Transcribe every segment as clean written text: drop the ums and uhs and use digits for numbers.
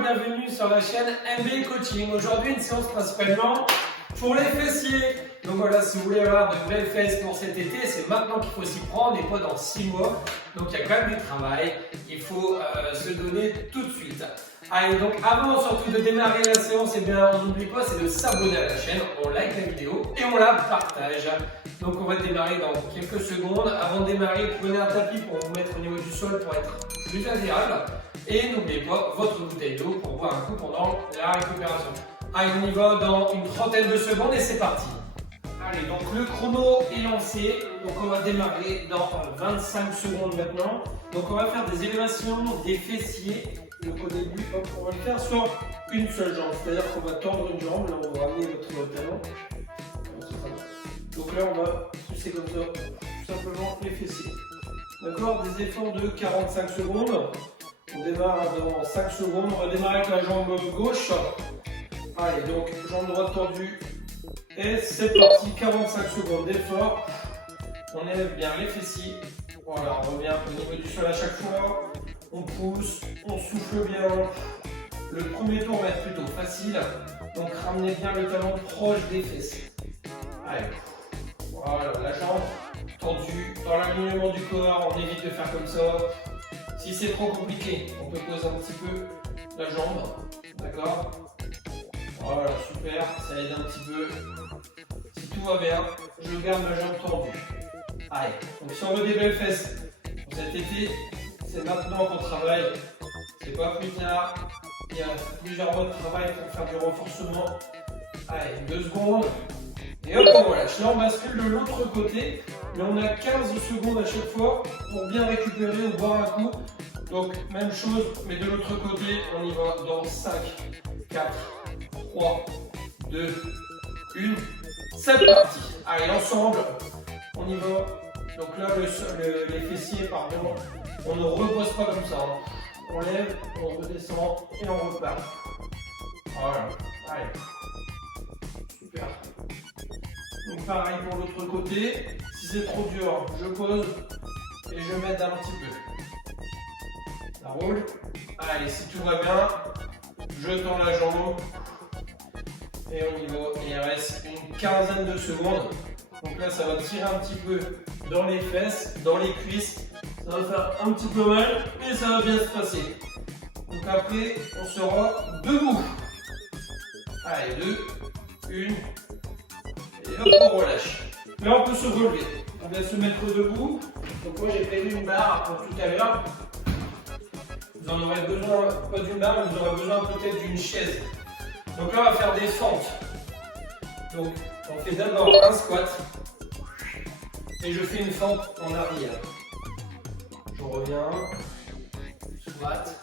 et bienvenue sur la chaîne MB Coaching. Aujourd'hui, une séance principalement pour les fessiers. Donc voilà, si vous voulez avoir de belles fesses pour cet été, c'est maintenant qu'il faut s'y prendre et pas dans 6 mois. Donc il y a quand même du travail, il faut se donner tout de suite. Allez, donc avant surtout de démarrer la séance, eh bien, on n'oublie pas, c'est de s'abonner à la chaîne, on like la vidéo et on la partage. Donc on va démarrer dans quelques secondes. Avant de démarrer, prenez un tapis pour vous mettre au niveau du sol pour être plus agréable. Et n'oubliez pas votre bouteille d'eau pour boire un coup pendant la récupération. Allez, on y va dans une trentaine de secondes et c'est parti. Allez, donc le chrono est lancé. Donc on va démarrer dans 25 secondes maintenant. Donc on va faire des élévations des fessiers. Donc au début, hop, on va le faire sur une seule jambe. C'est-à-dire qu'on va tendre une jambe, là on va ramener notre talon. Donc là on va pousser comme ça, tout simplement les fessiers. D'accord, des efforts de 45 secondes. On démarre dans 5 secondes. On va démarrer avec la jambe gauche. Allez, donc jambe droite tendue. Et c'est parti, 45 secondes d'effort. On élève bien les fessiers. Voilà, on revient au niveau du sol à chaque fois. On pousse, on souffle bien. Le premier tour va être plutôt facile. Donc ramenez bien le talon proche des fesses. Allez, voilà, la jambe tendue dans l'alignement du corps. On évite de faire comme ça. Si c'est trop compliqué, on peut poser un petit peu la jambe. D'accord? Voilà, super, ça aide un petit peu. Si tout va bien, je garde ma jambe tendue. Allez, donc si on veut des belles fesses pour cet été, c'est maintenant qu'on travaille. C'est pas plus tard. Il y a plusieurs mois de travail pour faire du renforcement. Allez, 2 secondes. Et hop, on relâche. Là, on bascule de l'autre côté. Mais on a 15 secondes à chaque fois pour bien récupérer ou boire un coup. Donc, même chose, mais de l'autre côté, on y va dans 5, 4, 3, 2, 1. C'est parti. Allez, ensemble, on y va. Donc là, les fessiers, pardon, on ne repose pas comme ça. Hein. On lève, on redescend et on repart. Voilà. Allez. Super. Donc pareil pour l'autre côté. Si c'est trop dur, je pose et je m'aide un petit peu. Ça roule. Allez, si tout va bien, je tends la jambe. Et on y va. Il reste une quinzaine de secondes. Donc là, ça va tirer un petit peu dans les fesses, dans les cuisses. Ça va faire un petit peu mal, mais ça va bien se passer. Donc après, on sera debout. Allez, 2, 1. Et hop, on relâche. Là, on peut se relever. On va se mettre debout. Donc moi, j'ai prévu une barre pour tout à l'heure. Vous en aurez besoin, pas d'une barre, mais vous aurez besoin peut-être d'une chaise. Donc là, on va faire des fentes. Donc, on fait d'abord un squat. Et je fais une fente en arrière. Je reviens. Squat.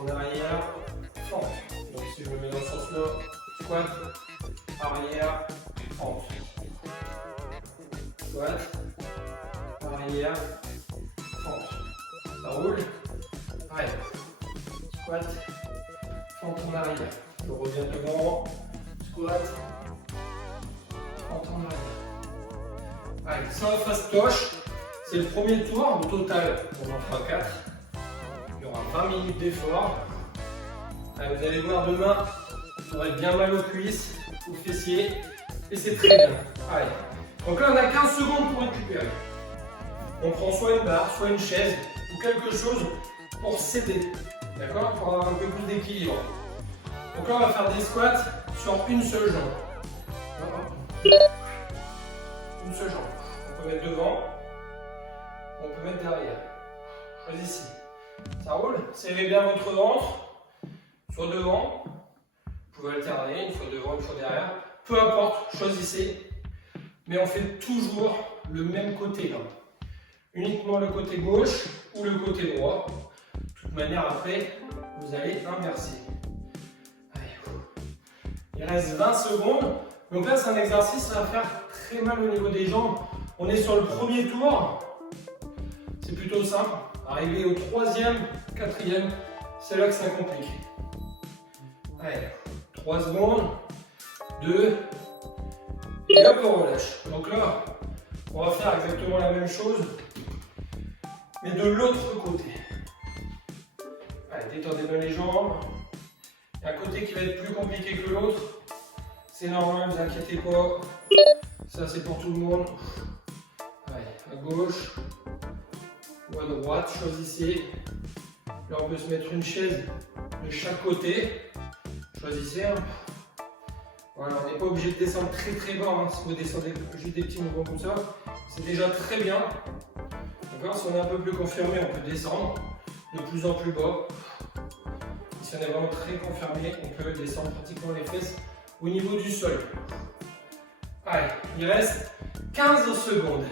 En arrière. Fente. Donc si je me mets dans ce sens-là, squat. Arrière. Fente. Squat. Arrière. Fente. Ça roule. Allez. Squat. Fente en arrière. Je reviens devant. Squat. Fente en arrière. Allez, ça face cloche. C'est le premier tour. Au total, on en fera 4. Il y aura 20 minutes d'effort. Allez, vous allez voir demain, vous aurez bien mal aux cuisses, aux fessiers. Et c'est très bien. Allez. Donc là, on a 15 secondes pour récupérer. On prend soit une barre, soit une chaise ou quelque chose pour s'aider. D'accord? Pour avoir un peu plus d'équilibre. Donc là, on va faire des squats sur une seule jambe. Une seule jambe. On peut mettre devant, on peut mettre derrière. Choisissez. Ça roule? Serrez bien votre ventre, soit devant, vous pouvez alterner, une fois devant, une fois derrière. Peu importe, choisissez. Mais on fait toujours le même côté là. Uniquement le côté gauche ou le côté droit. De toute manière, après, vous allez inverser. Allez. Il reste 20 secondes. Donc là, c'est un exercice, ça va faire très mal au niveau des jambes. On est sur le premier tour. C'est plutôt simple. Arriver au 3e, 4e, c'est là que ça complique. Allez, 3 secondes, 2, et hop, on relâche. Donc là, on va faire exactement la même chose, mais de l'autre côté. Allez, détendez bien les jambes. Il y a un côté qui va être plus compliqué que l'autre. C'est normal, ne vous inquiétez pas. Ça, c'est pour tout le monde. Allez, à gauche ou à droite, choisissez. Là, on peut se mettre une chaise de chaque côté. Choisissez. Hein. Voilà, on n'est pas obligé de descendre très très bas. Hein. Si vous descendez juste des petits mouvements comme ça, c'est déjà très bien. D'accord. Si on est un peu plus confirmé, on peut descendre de plus en plus bas. Et si on est vraiment très confirmé, on peut descendre pratiquement les fesses au niveau du sol. Allez, il reste 15 secondes.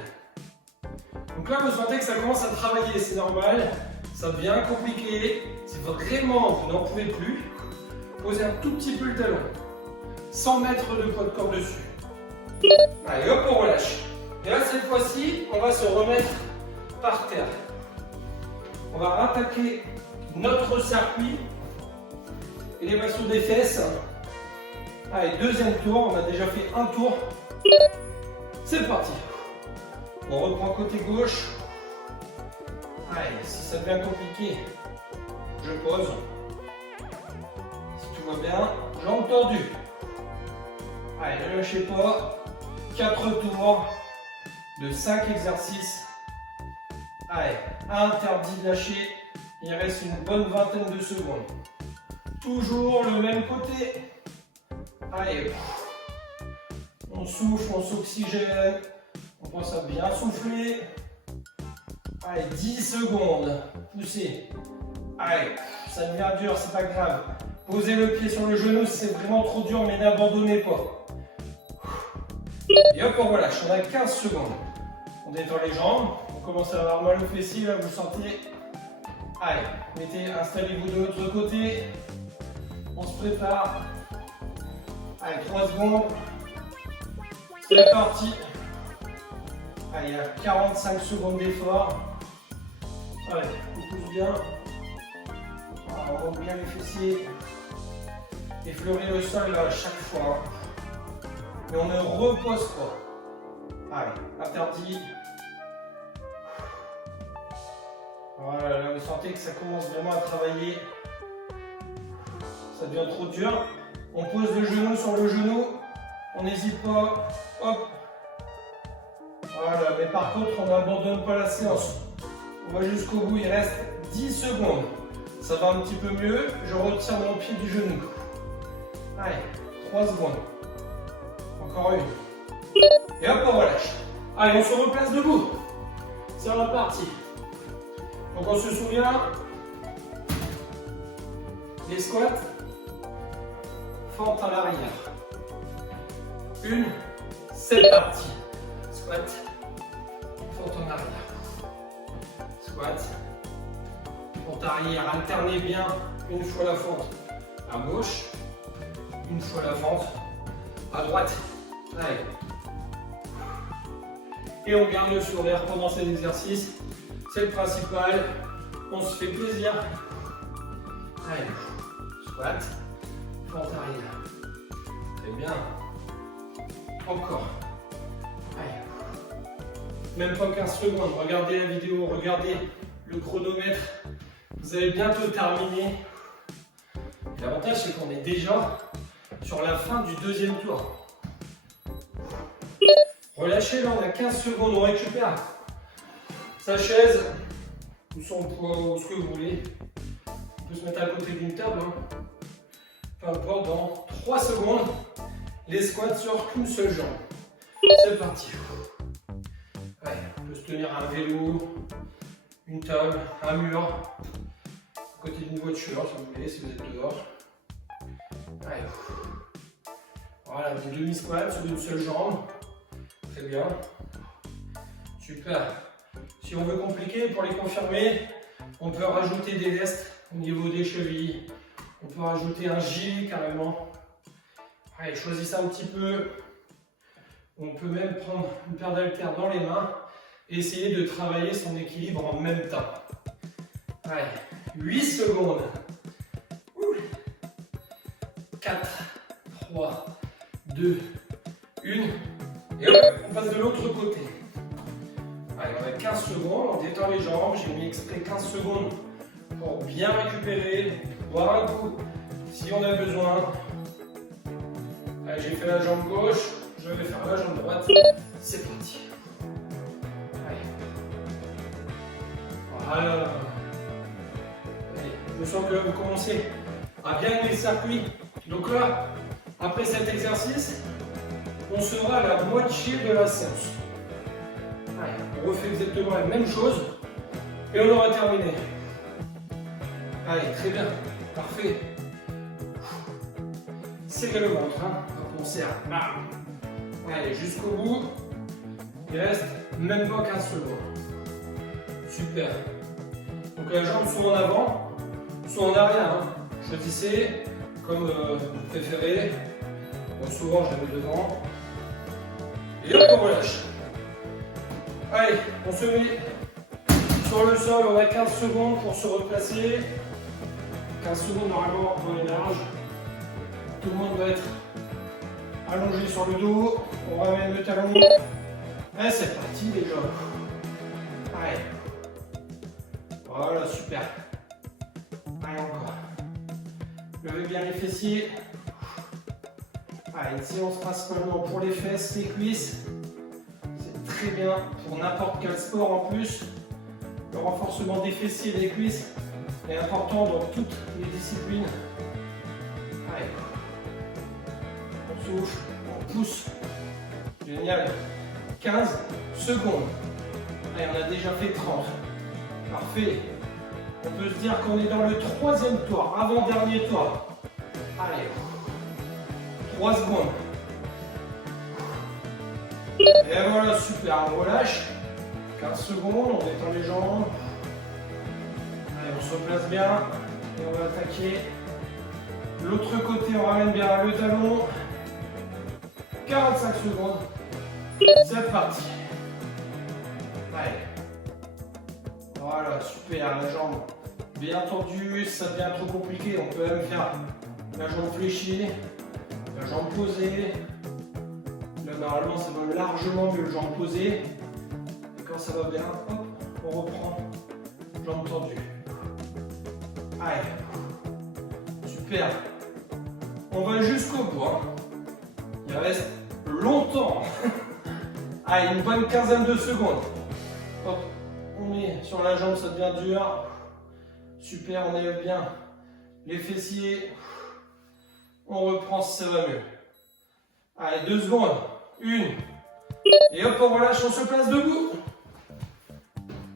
Donc là, vous sentez que ça commence à travailler, c'est normal. Ça devient compliqué. Si vraiment vous n'en pouvez plus, posez un tout petit peu le talon. Sans mettre de poids de corps dessus. Allez, hop, on relâche. Et là, cette fois-ci, on va se remettre par terre. On va rattaquer notre circuit. Élévation des fesses. Allez, deuxième tour. On a déjà fait un tour. C'est parti. On reprend côté gauche. Allez, si ça devient compliqué, je pose. Si tout va bien, jambes tendues. Allez, ne lâchez pas. 4 tours de 5 exercices. Allez, interdit de lâcher. Il reste une bonne vingtaine de secondes. Toujours le même côté. Allez, on souffle, on s'oxygène. On pense à bien souffler. Allez, 10 secondes. Poussez. Allez, ça devient dur, c'est pas grave. Posez le pied sur le genou si c'est vraiment trop dur, mais n'abandonnez pas. Et hop, on relâche. On a 15 secondes. On détend les jambes. On commence à avoir mal aux fessiers, là, vous le sentez. Allez, installez-vous de l'autre côté. On se prépare. Allez, 3 secondes. C'est parti. Allez, il y a 45 secondes d'effort. Allez, on pousse bien. On monte bien les fessiers. Effleurer le sol là, à chaque fois. Mais on ne repose pas. Allez, interdit. Voilà, là vous sentez que ça commence vraiment à travailler. Ça devient trop dur. On pose le genou sur le genou. On n'hésite pas. Hop. Voilà, mais par contre, on n'abandonne pas la séance. On va jusqu'au bout, il reste 10 secondes. Ça va un petit peu mieux. Je retire mon pied du genou. Allez, 3 secondes. Encore une. Et hop, on relâche. Allez, on se replace debout. C'est reparti. Donc on se souvient, les squats, fente à l'arrière. Une, c'est parti. Squat, fente en arrière. Squat, fente arrière. Alternez bien une fois la fente à gauche, une fois la fente à droite. Allez. Et on garde le sourire pendant cet exercice. C'est le principal. On se fait plaisir. Allez. Squat. Fente arrière. Très bien. Encore. Allez. Même pas 15 secondes. Regardez la vidéo. Regardez le chronomètre. Vous allez bientôt terminer. L'avantage, c'est qu'on est déjà sur la fin du deuxième tour. Relâchez, là on a 15 secondes, on récupère sa chaise ou son poids ou ce que vous voulez. On peut se mettre à côté d'une table. Hein. Peu importe, dans 3 secondes, les squats sur qu'une seule jambe. C'est parti. Allez, on peut se tenir à un vélo, une table, un mur, à côté d'une voiture si vous voulez, si vous êtes dehors. Allez. Voilà, des demi-squats sur une seule jambe. Très bien. Super. Si on veut compliquer, pour les confirmer, on peut rajouter des vestes au niveau des chevilles. On peut rajouter un gilet carrément. Allez, choisissez un petit peu. On peut même prendre une paire d'haltères dans les mains et essayer de travailler son équilibre en même temps. Allez, 8 secondes. 4, 3, 2, 1. Et hop, on passe de l'autre côté. Allez, on a 15 secondes, on détend les jambes. J'ai mis exprès 15 secondes pour bien récupérer, voir un coup si on a besoin. Allez, j'ai fait la jambe gauche, je vais faire la jambe droite. C'est parti. Allez. Voilà. Allez, je sens que vous commencez à bien aimer le circuit. Donc là, après cet exercice, on sera à la moitié de la séance. Allez, on refait exactement la même chose et on aura terminé. Allez, très bien, parfait. Serrez le ventre, hein. On serre. Bam. Allez, jusqu'au bout. Il reste même pas 15 secondes. Super. Donc les jambes sont en avant, sont en arrière. Hein. Choisissez comme vous préférez. Bon, souvent je la mets devant. Et hop, on relâche. Allez, on se met sur le sol, on a 15 secondes pour se replacer. 15 secondes normalement on est large. Tout le monde doit être allongé sur le dos. On ramène le talon. Et c'est parti déjà. Allez. Voilà, super. Allez, encore. Levez bien les fessiers. Allez, une séance principalement pour les fesses, les cuisses. C'est très bien pour n'importe quel sport en plus. Le renforcement des fessiers et des cuisses est important dans toutes les disciplines. Allez. On souffle, on pousse. Génial. 15 secondes. Allez, on a déjà fait 30. Parfait. On peut se dire qu'on est dans le troisième tour, avant-dernier tour. Allez. 3 secondes. Et voilà, super. On relâche. 15 secondes, on détend les jambes. Allez, on se replace bien. Et on va attaquer. L'autre côté, on ramène bien le talon. 45 secondes. C'est parti. Allez. Voilà, super. La jambe bien tendue. Ça devient trop compliqué. On peut même faire la jambe fléchie, la jambe posée. Là, normalement, ça va largement mieux, jambe posée. Et quand ça va bien, hop, on reprend. Jambe tendue. Allez. Super. On va jusqu'au bout. Hein. Il reste longtemps. Allez, une bonne quinzaine de secondes. Hop, on est sur la jambe, ça devient dur. Super, on élève bien les fessiers. On reprend si ça va mieux. Allez, 2 secondes. 1. Et hop, on relâche, on se place debout.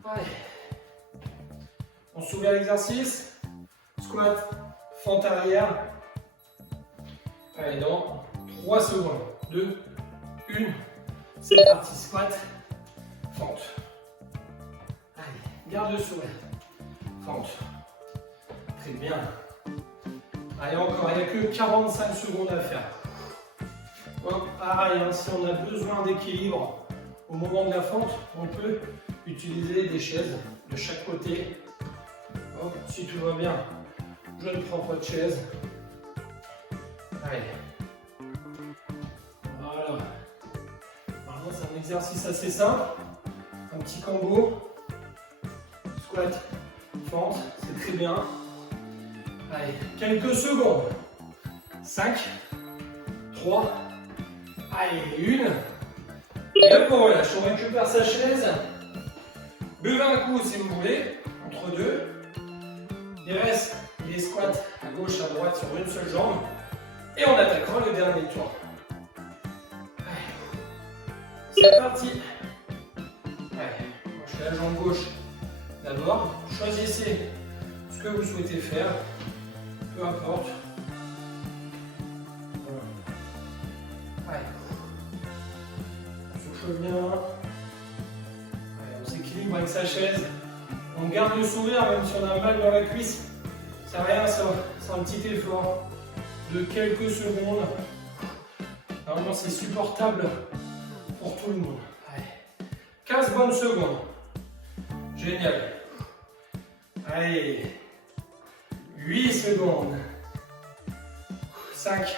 Allez. On soulève l'exercice. Squat, fente arrière. Allez, dans 3 secondes. 2, 1. C'est parti. Squat, fente. Allez, garde le sourire. Fente. Très bien. Allez, encore, il n'y a que 45 secondes à faire. Hop, pareil, hein, si on a besoin d'équilibre au moment de la fente, on peut utiliser des chaises de chaque côté. Hop, si tout va bien, je ne prends pas de chaise. Allez. Voilà. Maintenant, c'est un exercice assez simple. Un petit combo. Squat, fente, c'est très bien. Allez, quelques secondes. 5, 3, allez, 1. Et hop, on relâche. On récupère sa chaise. Buvez un coup si vous voulez, entre deux. Il reste les squats à gauche, à droite sur une seule jambe. Et on attaquera le dernier tour. C'est parti. Allez, je fais la jambe gauche d'abord. Choisissez ce que vous souhaitez faire. Peu importe. Voilà. Allez. On souffle bien. Allez, on s'équilibre avec sa chaise. On garde le sourire même si on a mal dans la cuisse. C'est rien, c'est un petit effort de quelques secondes. Normalement, c'est supportable pour tout le monde. Allez. 15 bonnes secondes. Génial. Allez. 8 secondes. 5,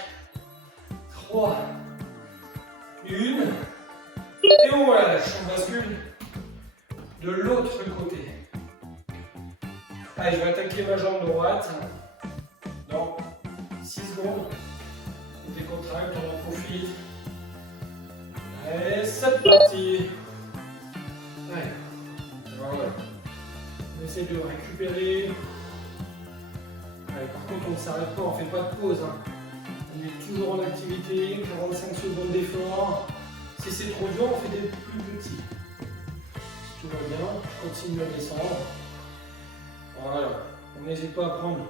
3, 1. Et on relâche. On bascule de l'autre côté. Allez, je vais attaquer ma jambe droite dans 6 secondes. On décontracte, on en profite. Allez, c'est parti. Allez, voilà. On essaie de récupérer. Allez, par contre, on ne s'arrête pas, on ne fait pas de pause. On est toujours en activité, 45 secondes d'effort. Si c'est trop dur, on fait des plus petits. Si tout va bien, je continue à descendre. Voilà. On n'hésite pas à prendre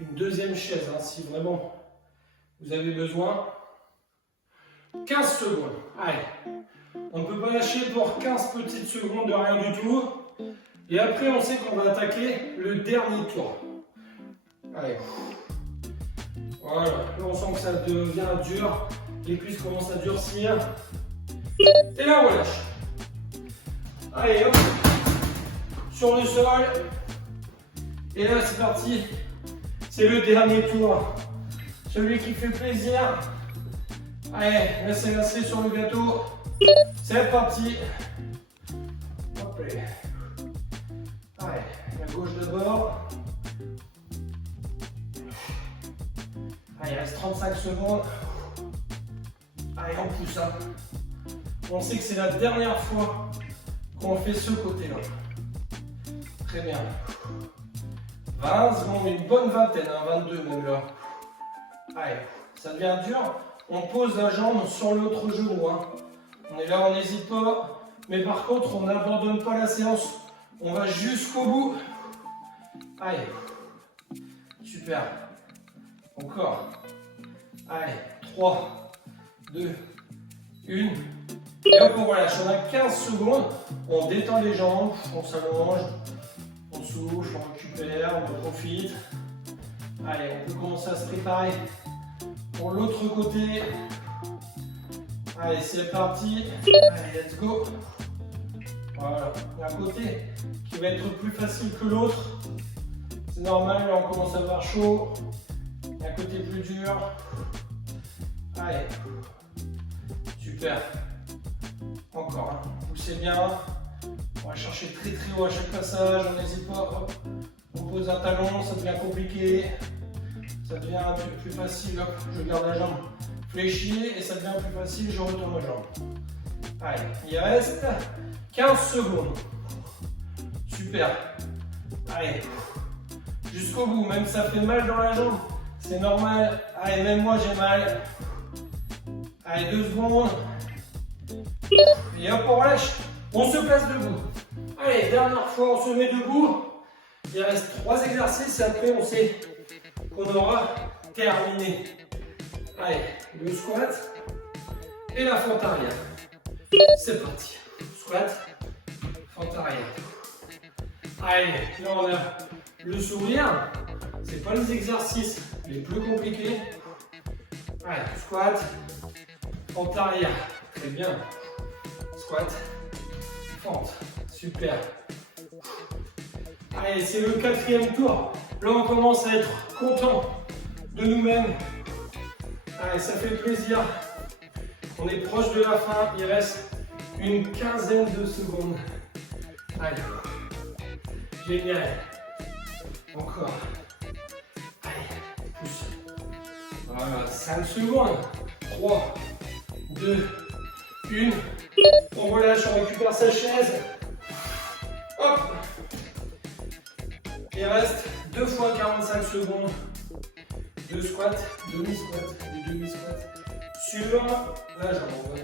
une deuxième chaise si vraiment vous avez besoin. 15 secondes. Allez. On ne peut pas lâcher pour 15 petites secondes de rien du tout. Et après, on sait qu'on va attaquer le dernier tour. Allez. Voilà. Là, on sent que ça devient dur. Les cuisses commencent à durcir. Et là, on relâche. Allez, hop. Sur le sol. Et là, c'est parti. C'est le dernier tour. Celui qui fait plaisir. Allez, laissez sur le gâteau. C'est parti. Hop là. Allez, la gauche d'abord. Allez, il reste 35 secondes. Allez, on pousse. On sait que c'est la dernière fois qu'on fait ce côté-là. Très bien. 20 secondes, une bonne vingtaine, 22 même là. Allez, ça devient dur. On pose la jambe sur l'autre genou. On est là, on n'hésite pas. Mais par contre, on n'abandonne pas la séance. On va jusqu'au bout. Allez. Super. Encore. Allez. 3, 2, 1. Et hop, on relâche. On a 15 secondes. On détend les jambes. On s'allonge. On souffle. On récupère. On en profite. Allez, on peut commencer à se préparer pour l'autre côté. Allez, c'est parti. Allez, let's go. Voilà. Il y a un côté qui va être plus facile que l'autre. C'est normal, là on commence à avoir chaud. Il y a un côté plus dur. Allez. Super. Encore. Poussez bien. On va chercher très très haut à chaque passage. On n'hésite pas. Hop. On pose un talon, ça devient compliqué. Ça devient un peu plus facile. Hop. Je garde la jambe fléchie et ça devient plus facile. Je retourne la jambe. Allez. Il reste 15 secondes. Super. Allez. Jusqu'au bout. Même ça fait mal dans la jambe. C'est normal. Allez, même moi j'ai mal. Allez, 2 secondes. Et hop, on relâche. On se place debout. Allez, dernière fois, on se met debout. Il reste 3 exercices et après on sait qu'on aura terminé. Allez, le squat et la fente arrière. C'est parti. Squat, fente arrière. Allez, là on a le sourire. C'est pas les exercices les plus compliqués. Allez, squat, fente arrière. Très bien. Squat, fente. Super. Allez, c'est le 4e tour. Là, on commence à être content de nous-mêmes. Allez, ça fait plaisir. On est proche de la fin. Il reste une quinzaine de secondes. Allez. Génial. Encore. Allez, pousse. Voilà, 5 secondes. 3, 2, 1. On relâche, on récupère sa chaise. Hop. Il reste 2 fois 45 secondes. 2 squats, demi-squats et demi-squats sur la jambe.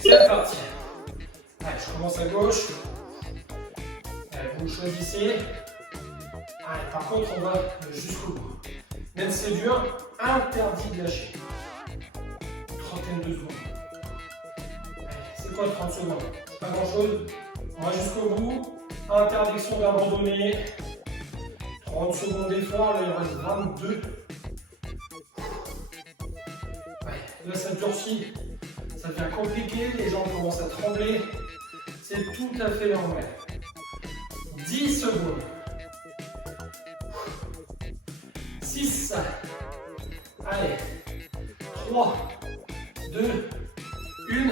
C'est parti. Allez, je commence à gauche. Allez, vous choisissez. Allez, par contre, on va jusqu'au bout. Même si c'est dur, interdit de lâcher. Trentaine de secondes. C'est quoi 30 secondes? C'est pas grand chose. On va jusqu'au bout. Interdiction d'abandonner. 30 secondes d'effort, là il reste 22. Ouais, là ça durcit. Ça devient compliqué, les jambes commencent à trembler. C'est tout à fait normal. 10 secondes. 6. Allez. 3, 2, 1.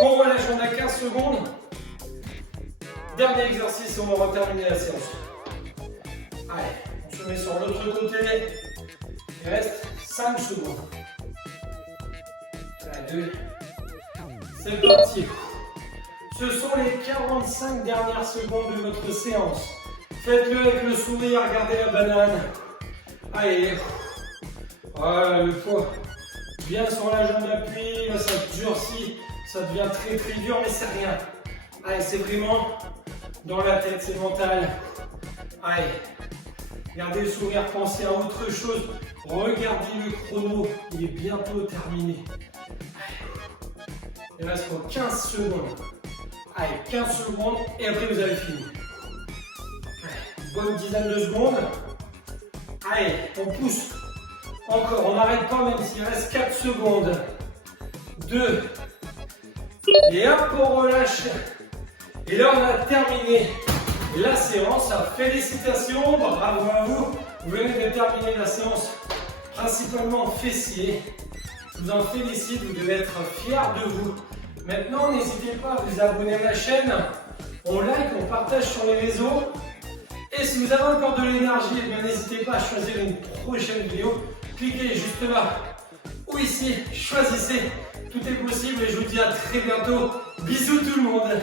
On relâche, on a 15 secondes. Dernier exercice et on va terminer la séance. Allez, on se met sur l'autre côté. Il reste 5 secondes. 1, 2. C'est parti. Ce sont les 45 dernières secondes de notre séance. Faites-le avec le sourire, regardez la banane. Allez. Voilà le poids. Bien sur la jambe d'appui, là ça durcit, ça devient très très dur, mais c'est rien. Allez, c'est vraiment dans la tête, c'est mental. Allez, gardez le sourire, pensez à autre chose. Regardez le chrono, il est bientôt terminé. Allez. Il reste 15 secondes. Allez, 15 secondes et après vous avez fini. Allez, bonne dizaine de secondes. Allez, on pousse. Encore, on n'arrête pas même s'il reste 4 secondes. 2. Et hop, on relâche. Et là, on a terminé la séance. Félicitations, bravo à vous. Vous venez de terminer la séance principalement fessier. Je vous en félicite, vous devez être fiers de vous. Maintenant, n'hésitez pas à vous abonner à la chaîne. On like, on partage sur les réseaux. Et si vous avez encore de l'énergie, eh bien n'hésitez pas à choisir une prochaine vidéo. Cliquez juste là ou ici, choisissez. Tout est possible et je vous dis à très bientôt. Bisous tout le monde.